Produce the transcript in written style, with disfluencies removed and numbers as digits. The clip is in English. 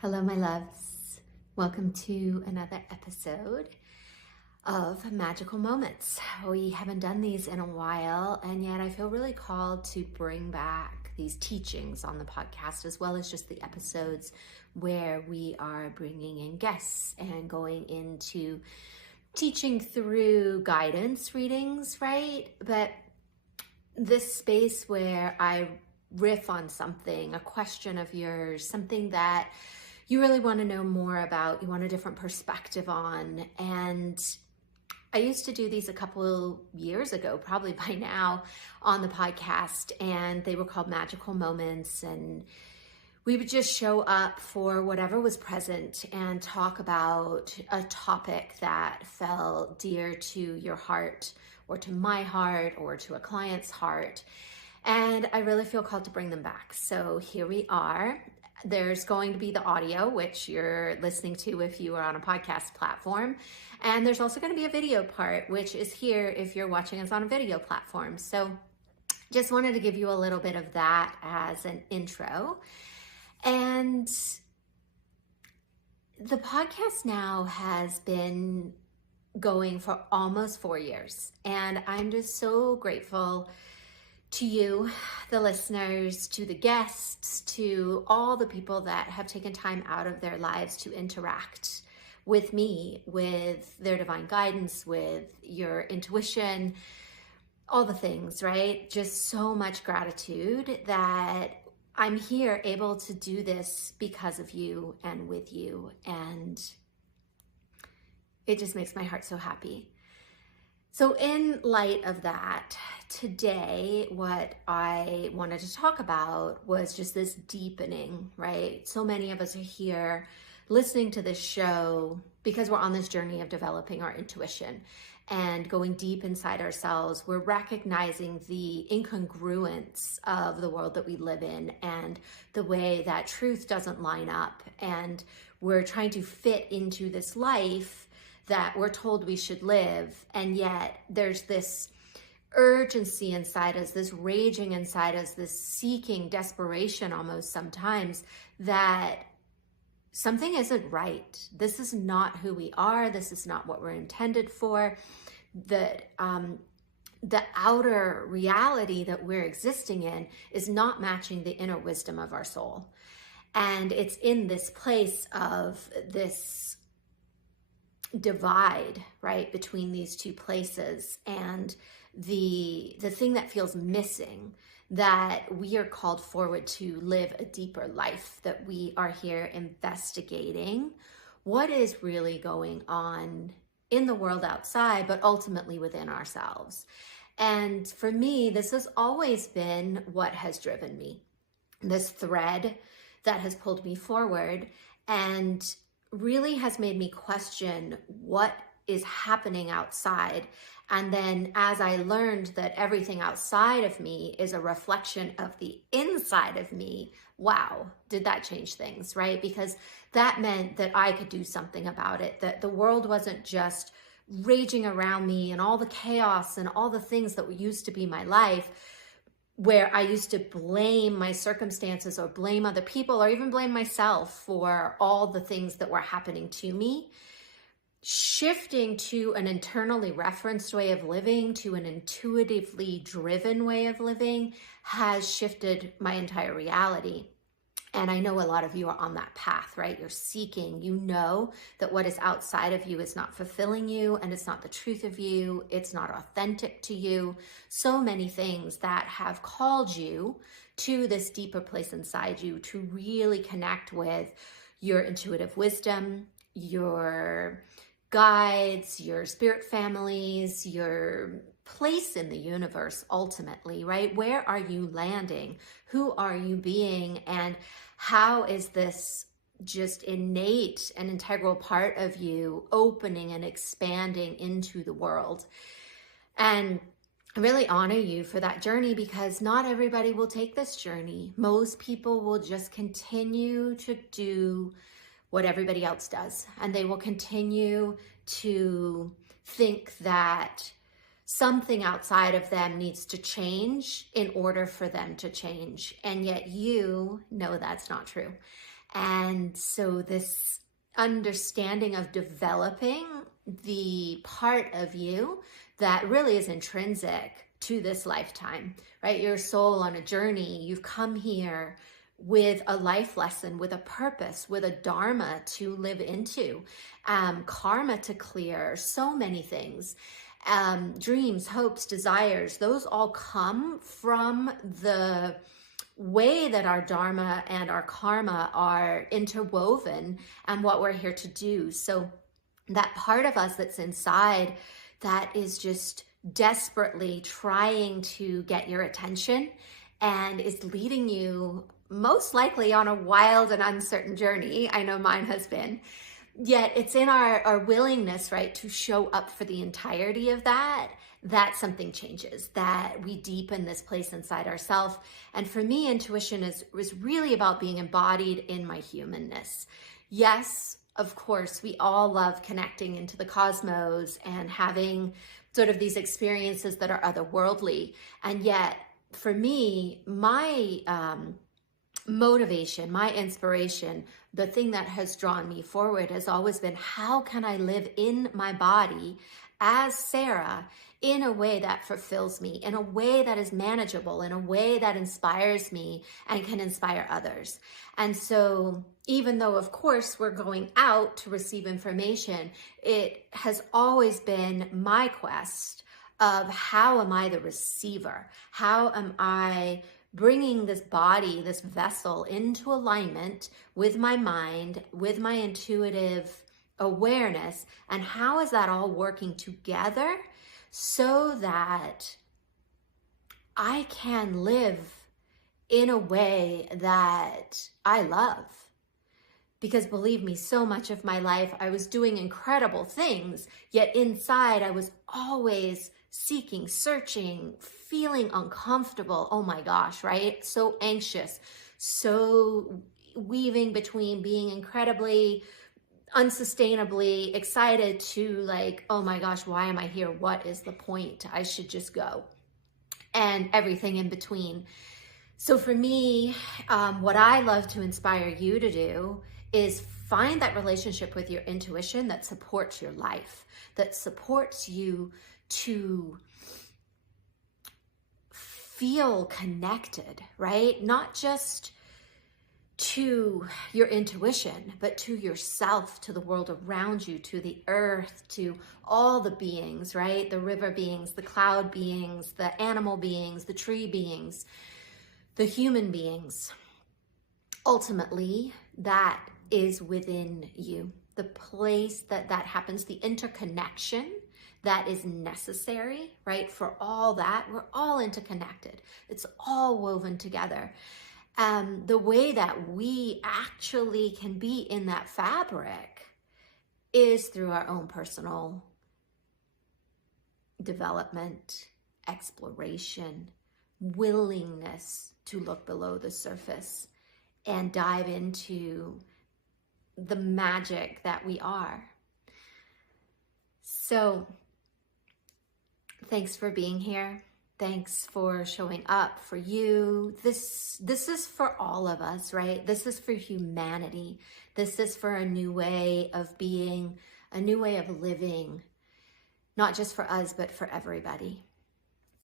Hello, my loves. Welcome to another episode of Magical Moments. We haven't done these in a while, and yet I feel really called to bring back these teachings on the podcast, as well as just the episodes where we are bringing in guests and going into teaching through guidance readings, right? But this space where I riff on something, a question of yours, something that you really want to know more about, you want a different perspective on. And I used to do these a couple years ago, probably by now, on the podcast, and they were called Magical Moments. And we would just show up for whatever was present and talk about a topic that felt dear to your heart, or to my heart, or to a client's heart. And I really feel called to bring them back. So here we are. There's going to be the audio, which you're listening to if you are on a podcast platform. And there's also going to be a video part, which is here if you're watching us on a video platform. So just wanted to give you a little bit of that as an intro. And the podcast now has been going for almost 4 years. And I'm just so grateful to you, the listeners, to the guests, to all the people that have taken time out of their lives to interact with me, with their divine guidance, with your intuition, all the things, right? Just so much gratitude that I'm here able to do this because of you and with you. And it just makes my heart so happy. So in light of that, today, what I wanted to talk about was just this deepening, right? So many of us are here listening to this show because we're on this journey of developing our intuition and going deep inside ourselves. We're recognizing the incongruence of the world that we live in and the way that truth doesn't line up. And we're trying to fit into this life that we're told we should live, and yet there's this urgency inside us, this raging inside us, this seeking desperation almost sometimes, that something isn't right. This is not who we are. This is not what we're intended for. That the outer reality that we're existing in is not matching the inner wisdom of our soul. And it's in this place of this divide, right, between these two places, and the thing that feels missing, that we are called forward to live a deeper life, that we are here investigating what is really going on in the world outside, but ultimately within ourselves. And for me, this has always been what has driven me, this thread that has pulled me forward and really has made me question what is happening outside. And then as I learned that everything outside of me is a reflection of the inside of me, wow, did that change things, right? Because that meant that I could do something about it, that the world wasn't just raging around me and all the chaos and all the things that used to be my life, where I used to blame my circumstances or blame other people or even blame myself for all the things that were happening to me. Shifting to an internally referenced way of living, to an intuitively driven way of living, has shifted my entire reality. And I know a lot of you are on that path, right? You're seeking, you know that what is outside of you is not fulfilling you, and it's not the truth of you. It's not authentic to you. So many things that have called you to this deeper place inside you to really connect with your intuitive wisdom, your guides, your spirit families, your place in the universe ultimately, right? Where are you landing? Who are you being? And how is this just innate and integral part of you opening and expanding into the world? And I really honor you for that journey, because not everybody will take this journey. Most people will just continue to do what everybody else does, and they will continue to think that something outside of them needs to change in order for them to change. And yet you know that's not true. And so this understanding of developing the part of you that really is intrinsic to this lifetime, right? Your soul on a journey. You've come here with a life lesson, with a purpose, with a dharma to live into, karma to clear, so many things. Dreams, hopes, desires, those all come from the way that our dharma and our karma are interwoven and what we're here to do. So that part of us that's inside that is just desperately trying to get your attention and is leading you most likely on a wild and uncertain journey. I know mine has been. Yet it's in our willingness, right, to show up for the entirety of that something changes, that we deepen this place inside ourselves. And for me, intuition is really about being embodied in my humanness. Yes, of course, we all love connecting into the cosmos and having sort of these experiences that are otherworldly. And yet, for me, my motivation, my inspiration, the thing that has drawn me forward has always been, how can I live in my body as Sarah in a way that fulfills me, in a way that is manageable, in a way that inspires me and can inspire others. And so even though, of course, we're going out to receive information, it has always been my quest of how am I the receiver? How am I bringing this body, this vessel into alignment with my mind, with my intuitive awareness, and how is that all working together so that I can live in a way that I love? Because believe me, so much of my life I was doing incredible things, yet inside I was always seeking, searching, feeling uncomfortable. Oh my gosh, right? So anxious, so weaving between being incredibly unsustainably excited to like, oh my gosh, why am I here? What is the point? I should just go. And everything in between. So for me, what I love to inspire you to do is find that relationship with your intuition that supports your life, that supports you to feel connected, right? Not just to your intuition, but to yourself, to the world around you, to the earth, to all the beings, right? The river beings, the cloud beings, the animal beings, the tree beings, the human beings. Ultimately, that is within you. The place that happens, the interconnection that is necessary, right? For all that, we're all interconnected. It's all woven together. The way that we actually can be in that fabric is through our own personal development, exploration, willingness to look below the surface and dive into the magic that we are. So, thanks for being here. Thanks for showing up for you. This is for all of us, right? This is for humanity. This is for a new way of being, a new way of living, not just for us, but for everybody.